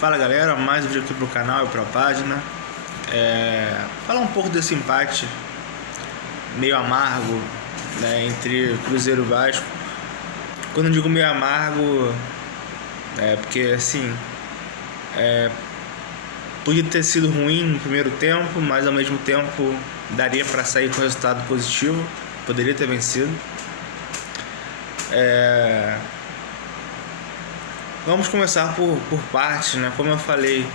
Fala galera, mais um vídeo aqui pro canal e pra página. Falar um pouco desse empate meio amargo, né, entre Cruzeiro e Vasco. Quando eu digo meio amargo, é porque assim, podia ter sido ruim no primeiro tempo, mas ao mesmo tempo daria para sair com resultado positivo, poderia ter vencido. Vamos começar por partes, né? Como eu falei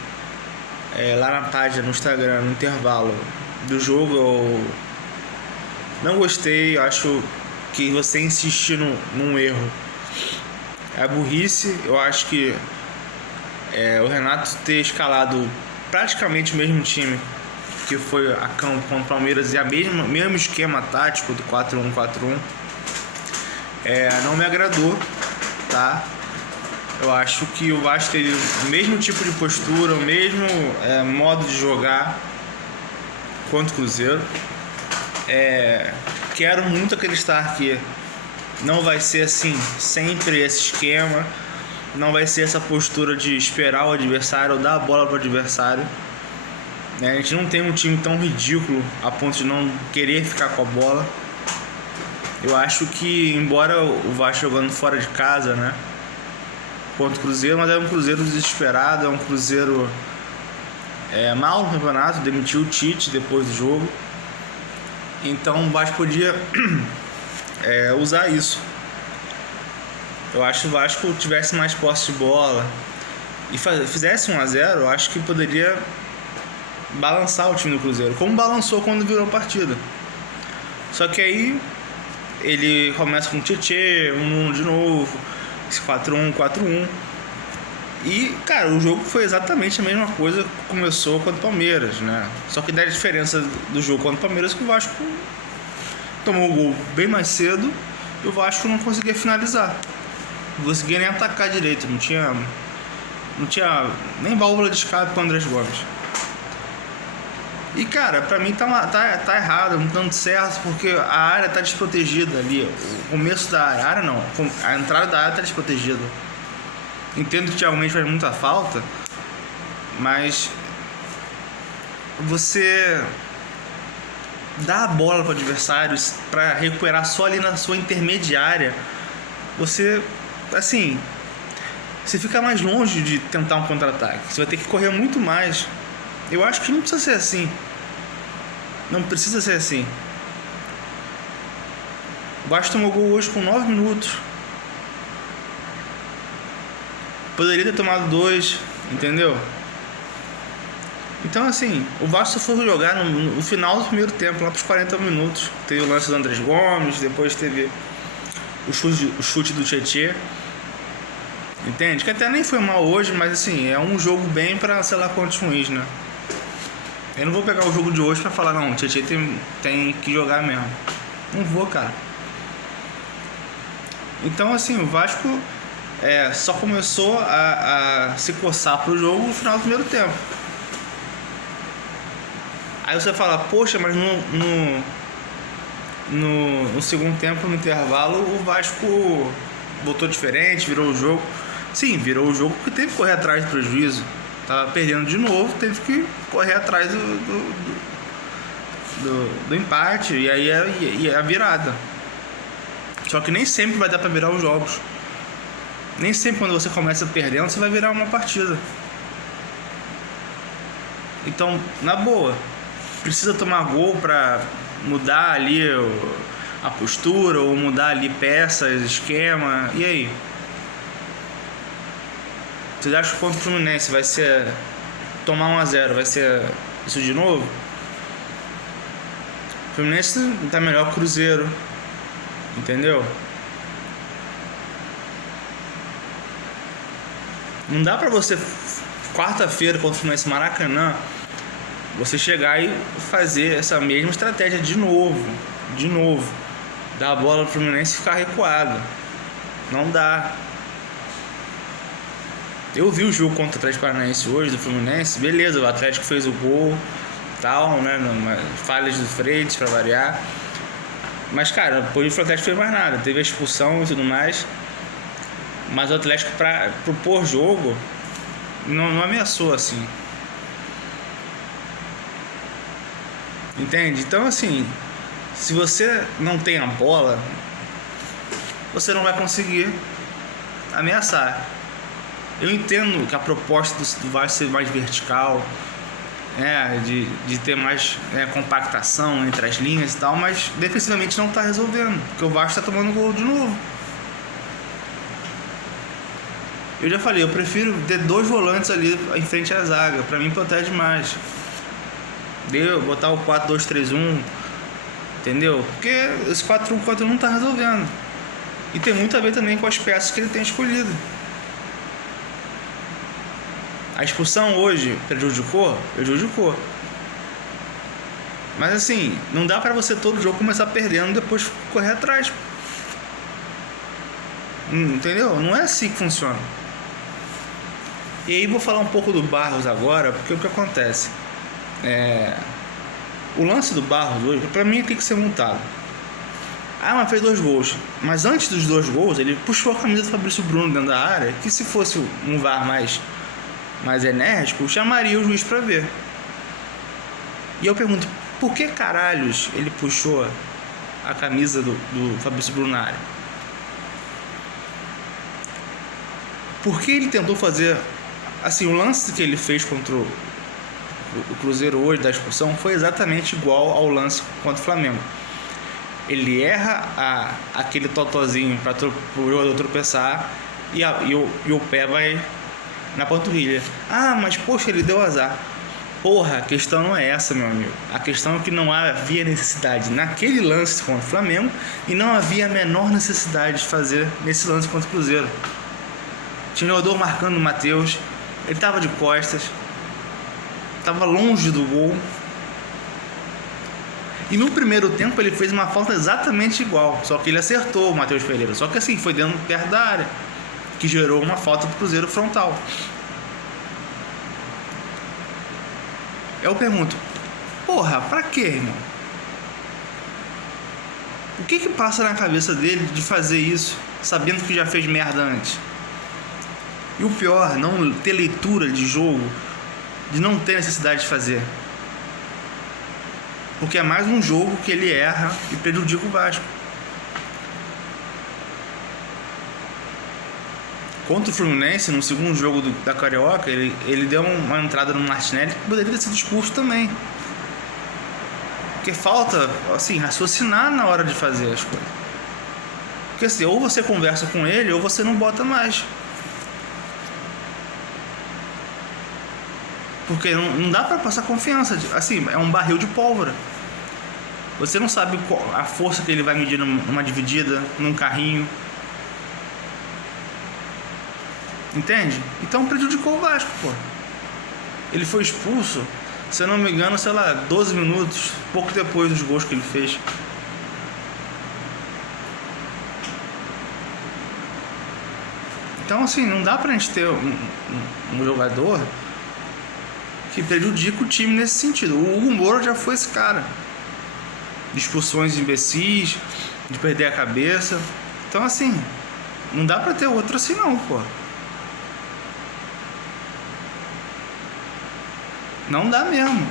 lá na página, no Instagram, no intervalo do jogo, eu não gostei. Eu acho que você insistir num erro é burrice. Eu acho que o Renato ter escalado praticamente o mesmo time que foi a campo contra o Palmeiras e mesmo esquema tático do 4-1-4-1 não me agradou, tá? Eu acho que o Vasco teve o mesmo tipo de postura, o mesmo modo de jogar quanto o Cruzeiro. Quero muito acreditar que não vai ser assim sempre esse esquema, não vai ser essa postura de esperar o adversário ou dar a bola para o adversário. A gente não tem um time tão ridículo a ponto de não querer ficar com a bola. Eu acho que, embora o Vasco jogando fora de casa, né, contra o Cruzeiro, mas é um Cruzeiro desesperado, é um Cruzeiro mal no campeonato, demitiu o Tite depois do jogo. Então o Vasco podia usar isso. Eu acho que o Vasco tivesse mais posse de bola e fizesse 1-0, eu acho que poderia balançar o time do Cruzeiro, como balançou quando virou partida. Só que aí ele começa com o Tietê, de novo, esse 4-1-4-1. E, cara, o jogo foi exatamente a mesma coisa que começou contra o Palmeiras, né? Só que da diferença do jogo contra o Palmeiras que o Vasco tomou o gol bem mais cedo e o Vasco não conseguia finalizar. Não conseguia nem atacar direito, não tinha nem válvula de escape com o Andrés Gomes. E, cara, pra mim tá errado, não dando certo, porque a área tá desprotegida ali. O começo da área não, a entrada da área tá desprotegida. Entendo que o Thiago Mendes faz muita falta, mas você dá a bola para adversários para recuperar só ali na sua intermediária, você fica mais longe de tentar um contra-ataque. Você vai ter que correr muito mais. Eu acho que não precisa ser assim. Não precisa ser assim. O Vasco tomou gol hoje com 9 minutos. Poderia ter tomado 2, entendeu? Então, assim, o Vasco só foi jogar no final do primeiro tempo, lá pros 40 minutos. Teve o lance do Andrés Gomes, depois teve o chute do Tietê. Entende? Que até nem foi mal hoje, mas assim, é um jogo bem pra sei lá quantos ruins, né? Eu não vou pegar o jogo de hoje pra falar, não, o Tietê tem que jogar mesmo. Não vou, cara. Então, assim, o Vasco só começou a se coçar pro jogo no final do primeiro tempo. Aí você fala, poxa, mas no segundo tempo, no intervalo, o Vasco voltou diferente, virou o jogo. Sim, virou o jogo porque teve que correr atrás do prejuízo. Tava perdendo de novo, teve que correr atrás do empate, e aí é a virada. Só que nem sempre vai dar pra virar os jogos. Nem sempre quando você começa perdendo, você vai virar uma partida. Então, na boa, precisa tomar gol pra mudar ali a postura, ou mudar ali peças, esquema, e aí? Vocês acham que contra o Fluminense vai ser tomar 1-0, vai ser isso de novo? O Fluminense tá melhor que o Cruzeiro, entendeu? Não dá pra você, quarta-feira contra o Fluminense Maracanã, você chegar e fazer essa mesma estratégia de novo, dar a bola pro Fluminense e ficar recuado. Não dá. Eu vi o jogo contra o Atlético Paranaense hoje, do Fluminense, beleza, o Atlético fez o gol, tal, né, falhas do Freitas pra variar. Mas, cara, depois o Atlético fez mais nada, teve a expulsão e tudo mais. Mas o Atlético, pra propor jogo, não ameaçou assim. Entende? Então assim, se você não tem a bola, você não vai conseguir ameaçar. Eu entendo que a proposta do VAR ser mais vertical, de ter mais compactação entre as linhas e tal, mas defensivamente não está resolvendo, porque o Vasco está tomando gol de novo. Eu já falei, eu prefiro ter 2 volantes ali em frente à zaga, para mim protege mais. Botar o 4-2-3-1, entendeu? Porque esse 4-1-4-1 não está resolvendo. E tem muito a ver também com as peças que ele tem escolhido. A expulsão hoje prejudicou? Prejudicou. Mas assim, não dá pra você todo jogo começar perdendo e depois correr atrás. Entendeu? Não é assim que funciona. E aí vou falar um pouco do Barros agora, porque o que acontece? O lance do Barros hoje, pra mim, tem que ser multado. Mas fez 2 gols. Mas antes dos 2 gols, ele puxou a camisa do Fabrício Bruno dentro da área, que se fosse um VAR mais enérgico, chamaria o juiz pra ver. E eu pergunto, por que caralhos ele puxou a camisa do Fabrício Bruno na área? Por que ele tentou fazer... Assim, o lance que ele fez contra o Cruzeiro hoje, da expulsão, foi exatamente igual ao lance contra o Flamengo. Ele erra aquele totozinho para o jogador tropeçar e o pé vai na panturrilha. Mas poxa, ele deu azar. Porra, a questão não é essa, meu amigo. A questão é que não havia necessidade naquele lance contra o Flamengo e não havia a menor necessidade de fazer nesse lance contra o Cruzeiro. Tinha o jogador marcando o Matheus, ele estava de costas, estava longe do gol. E no primeiro tempo ele fez uma falta exatamente igual, só que ele acertou o Matheus Pereira. Só que assim, foi perto da área, que gerou uma falta do Cruzeiro frontal. Eu pergunto, porra, pra quê, irmão? O que passa na cabeça dele de fazer isso, sabendo que já fez merda antes? E o pior, não ter leitura de jogo, de não ter necessidade de fazer. Porque é mais um jogo que ele erra e prejudica o Vasco. Contra o Fluminense, no segundo jogo da Carioca, ele deu uma entrada no Martinelli que poderia ter sido expulso também. Porque falta, assim, raciocinar na hora de fazer as coisas. Porque assim, ou você conversa com ele, ou você não bota mais. Porque não dá pra passar confiança. Assim, é um barril de pólvora. Você não sabe a força que ele vai medir numa dividida, num carrinho. Entende? Então prejudicou o Vasco, pô. Ele foi expulso, se eu não me engano, 12 minutos, pouco depois dos gols que ele fez. Então assim, não dá pra gente ter um jogador que prejudica o time nesse sentido. O Hugo Moura já foi esse cara. De expulsões imbecis, de perder a cabeça. Então assim, não dá pra ter outro assim não, pô. Não dá mesmo.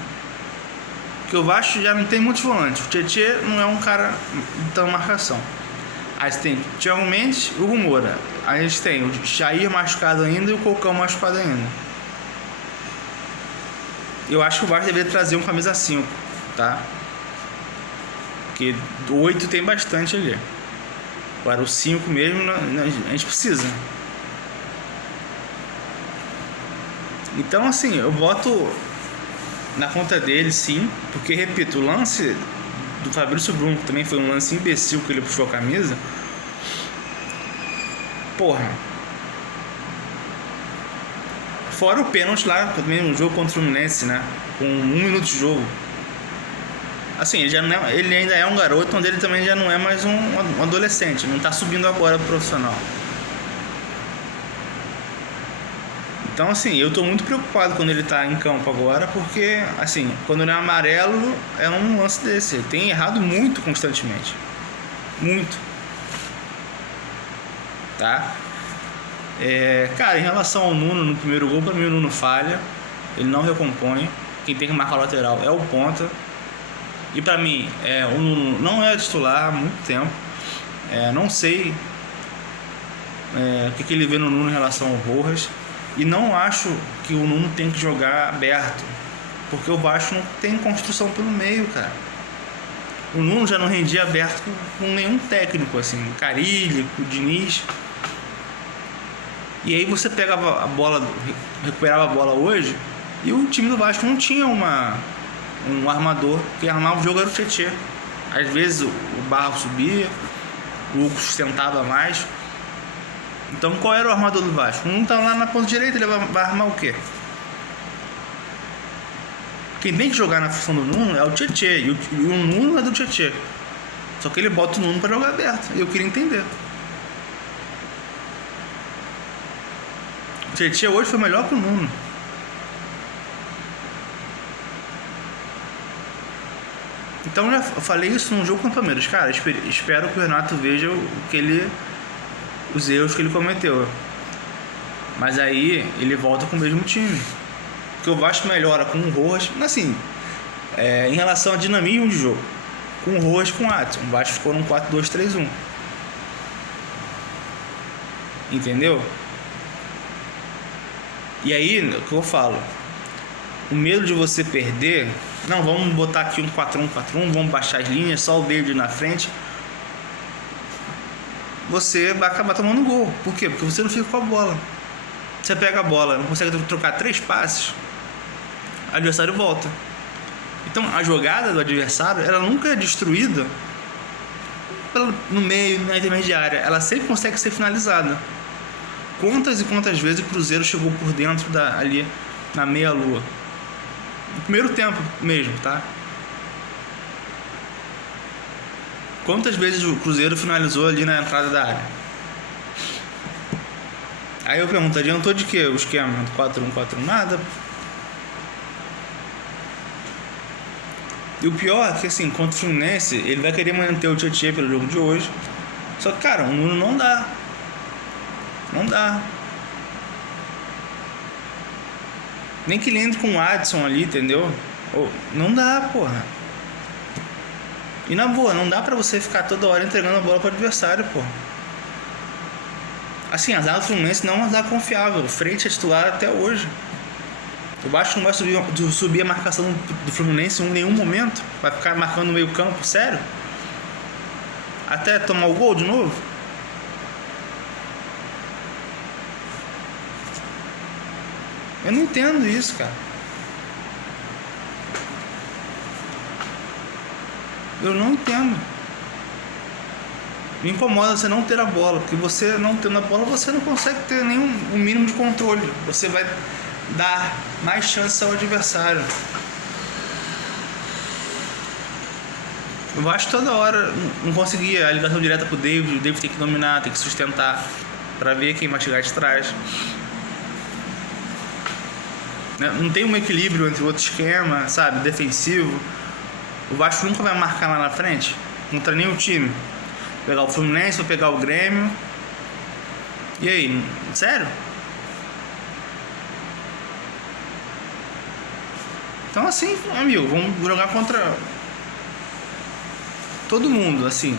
Porque o Vasco já não tem muitos volantes. O Tietê não é um cara de tão marcação. Aí você tem Thiago Mendes e o Hugo Moura. Aí a gente tem o Jair machucado ainda e o Cocão machucado ainda. Eu acho que o Vasco deveria trazer um camisa 5, tá? Porque 8 tem bastante ali. Agora o 5 mesmo a gente precisa. Então assim, eu boto na conta dele sim, porque repito, o lance do Fabrício Bruno também foi um lance imbecil que ele puxou a camisa. Porra. Fora o pênalti lá, também no jogo contra o Fluminense, né? Com 1 minuto de jogo. Assim, ele ainda é um garoto, onde ele também já não é mais um adolescente, não tá subindo agora pro profissional. Então assim, eu tô muito preocupado quando ele tá em campo agora, porque assim, quando ele é amarelo, é um lance desse. Ele tem errado muito constantemente. Muito. Tá? Cara, em relação ao Nuno no primeiro gol, pra mim o Nuno falha. Ele não recompõe. Quem tem que marcar o lateral é o ponta. E pra mim, o Nuno não é titular há muito tempo. Não sei o que ele vê no Nuno em relação ao Rojas. E não acho que o Nuno tem que jogar aberto, porque o Vasco não tem construção pelo meio, cara. O Nuno já não rendia aberto com nenhum técnico, assim, Carille, o Diniz. E aí você pegava a bola, recuperava a bola hoje, e o time do Vasco não tinha um armador. Quem armava o jogo era o Tietê. Às vezes o Barro subia, o Hugo sustentava mais. Então qual era o armador do Vasco? Um tá lá na ponta direita, ele vai armar o quê? Quem tem que jogar na função do Nuno é o Tietê. E o Nuno é do Tietê. Só que ele bota o Nuno pra jogar aberto. E eu queria entender. O Tietê hoje foi melhor que o Nuno. Então eu falei isso num jogo contra o Palmeiras. Cara, espero que o Renato veja os erros que ele cometeu. Mas aí ele volta com o mesmo time. Porque o Vasco melhora com o Rojas. Assim, em relação ao dinamismo de jogo, com o Rojas e com o Adson. O Vasco ficou num 4-2-3-1. Entendeu? E aí, o que eu falo? O medo de você perder. Não, vamos botar aqui um 4-1-4-1. Vamos baixar as linhas, só o David na frente. Você vai acabar tomando gol. Por quê? Porque você não fica com a bola. Você pega a bola, não consegue trocar 3 passes, o adversário volta. Então a jogada do adversário, ela nunca é destruída no meio, na intermediária. Ela sempre consegue ser finalizada. Quantas e quantas vezes o Cruzeiro chegou por dentro ali na meia-lua? No primeiro tempo mesmo, tá? Quantas vezes o Cruzeiro finalizou ali na entrada da área? Aí eu pergunto, adiantou de quê o esquema do 4-1-4-1? Nada. E o pior é que, assim, contra o Fluminense, ele vai querer manter o Tietê pelo jogo de hoje. Só que, cara, o Nuno não dá. Não dá. Nem que ele entre com o Adson ali, entendeu? Não dá, porra. E na boa, não dá pra você ficar toda hora entregando a bola pro adversário, porra. Assim, a zaga do Fluminense não é uma zaga confiável. O Freitas é titular até hoje. O Vasco não vai subir a marcação do Fluminense em nenhum momento. Vai ficar marcando no meio campo, sério? Até tomar o gol de novo? Eu não entendo isso, cara. Eu não entendo. Me incomoda você não ter a bola, porque você não tendo a bola, você não consegue ter um mínimo de controle. Você vai dar mais chance ao adversário. Eu acho que toda hora não conseguia a ligação direta pro David. O David tem que dominar, tem que sustentar para ver quem vai chegar de trás. Não tem um equilíbrio entre o outro esquema, sabe, defensivo. O Vasco nunca vai marcar lá na frente contra nenhum time. Pegar o Fluminense, vai pegar o Grêmio. E aí, sério? Então assim, amigo, vamos jogar contra todo mundo, assim.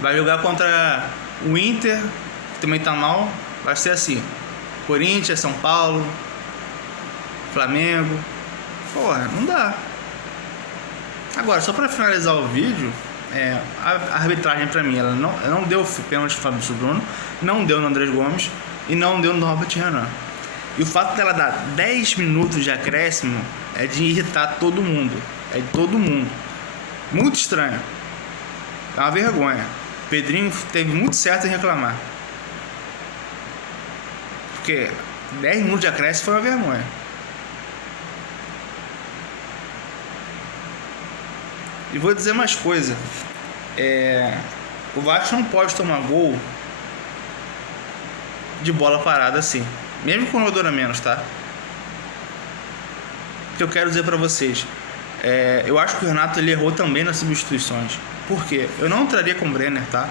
Vai jogar contra o Inter, que também tá mal. Vai ser assim: Corinthians, São Paulo, Flamengo. Porra, não dá. Agora, só pra finalizar o vídeo, a arbitragem pra mim, ela não deu pênalti no Fabrício Bruno, não deu no Andrés Gomes e não deu no Robert Renan. E o fato dela dar 10 minutos de acréscimo é de irritar todo mundo. É de todo mundo. Muito estranho. É uma vergonha. Pedrinho teve muito certo em reclamar. Porque 10 minutos de acréscimo foi uma vergonha. E vou dizer mais coisa. O Vasco não pode tomar gol de bola parada assim. Mesmo com um jogador a menos, tá? O que eu quero dizer pra vocês. Eu acho que o Renato ele errou também nas substituições. Por quê? Eu não entraria com o Brenner, tá?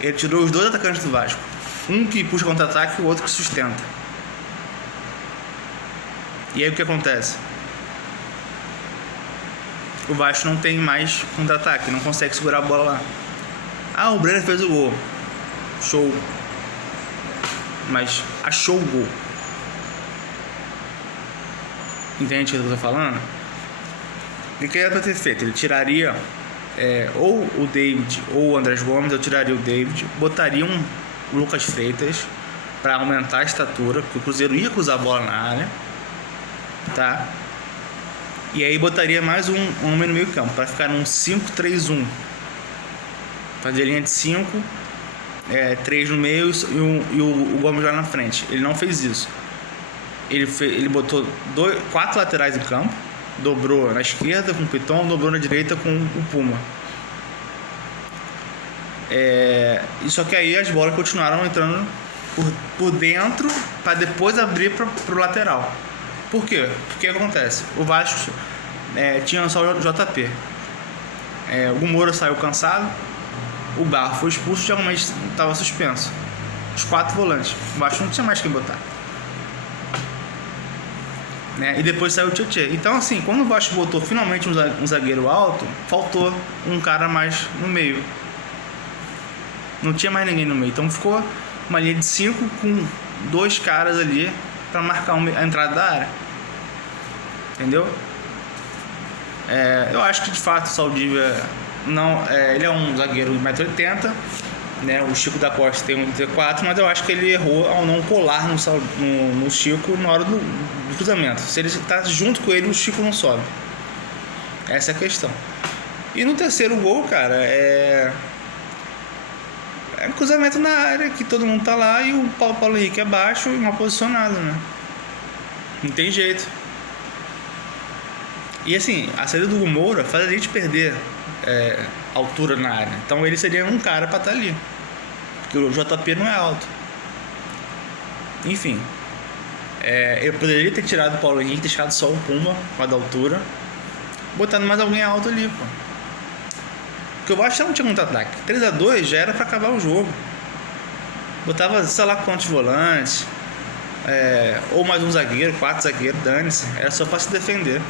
Ele tirou os 2 atacantes do Vasco. Um que puxa contra-ataque e o outro que sustenta. E aí o que acontece? O Vasco não tem mais contra-ataque, não consegue segurar a bola lá. Ah, o Brenner fez o gol. Show. Mas achou o gol. Entende o que eu tô falando? O que era pra ter feito? Ele tiraria ou o David ou o Andrés Gomes. Eu tiraria o David, botaria o Lucas Freitas para aumentar a estatura, porque o Cruzeiro ia cruzar a bola na área, tá? E aí botaria mais um homem no meio campo para ficar num 5-3-1, fazer linha de 5, 3 no meio e o Gomes lá na frente. Ele não fez isso. Ele botou 4 laterais em campo, dobrou na esquerda com o Piton, dobrou na direita com o Puma. Só que aí as bolas continuaram entrando por dentro para depois abrir para o lateral. Por quê? Porque acontece? O Vasco tinha só o JP. O Moura saiu cansado, o Barro foi expulso, geralmente estava suspenso. Os 4 volantes. O Vasco não tinha mais quem botar. E depois saiu o Tietê. Então, assim, quando o Vasco botou finalmente um zagueiro alto, faltou um cara mais no meio. Não tinha mais ninguém no meio. Então ficou uma linha de 5 com 2 caras ali para marcar a entrada da área. Entendeu? Eu acho que de fato o Saldívia não, ele é um zagueiro de 1,80 m, o Chico da Costa tem 1,84 m, mas eu acho que ele errou ao não colar no Chico na hora do cruzamento. Se ele está junto com ele, o Chico não sobe. Essa é a questão. E no terceiro gol, cara, é cruzamento na área, que todo mundo tá lá e o Paulo Henrique é baixo e mal posicionado, né? Não tem jeito. E assim, a saída do Moura faz a gente perder altura na área. Então ele seria um cara pra estar ali, porque o JP não é alto. Enfim, eu poderia ter tirado o Paulo Henrique, deixado só o Puma com a da altura, botando mais alguém alto ali, pô. Porque eu acho que não tinha muito ataque. 3-2 já era pra acabar o jogo. Botava sei lá quantos volantes, ou mais um zagueiro, 4 zagueiros, dane-se. Era só pra se defender.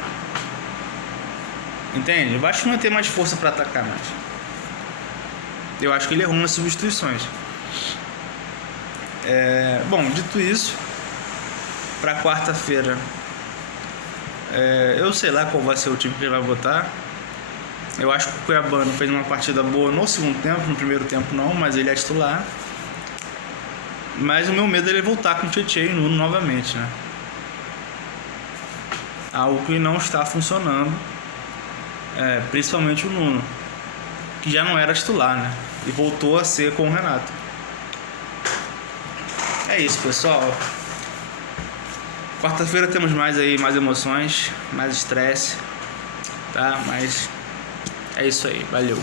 Entende? Eu acho que não ia ter mais força pra atacar mais. Eu acho que ele errou nas substituições. Bom, dito isso, pra quarta-feira, eu sei lá qual vai ser o time que ele vai botar. Eu acho que o Cuiabano fez uma partida boa no segundo tempo, no primeiro tempo não, mas ele é titular. Mas o meu medo é ele voltar com o Tietê e Nuno novamente, né? Algo que não está funcionando, principalmente o Nuno, que já não era titular, né? E voltou a ser com o Renato. É isso, pessoal. Quarta-feira temos mais emoções, mais estresse, tá? Mas é isso aí, valeu.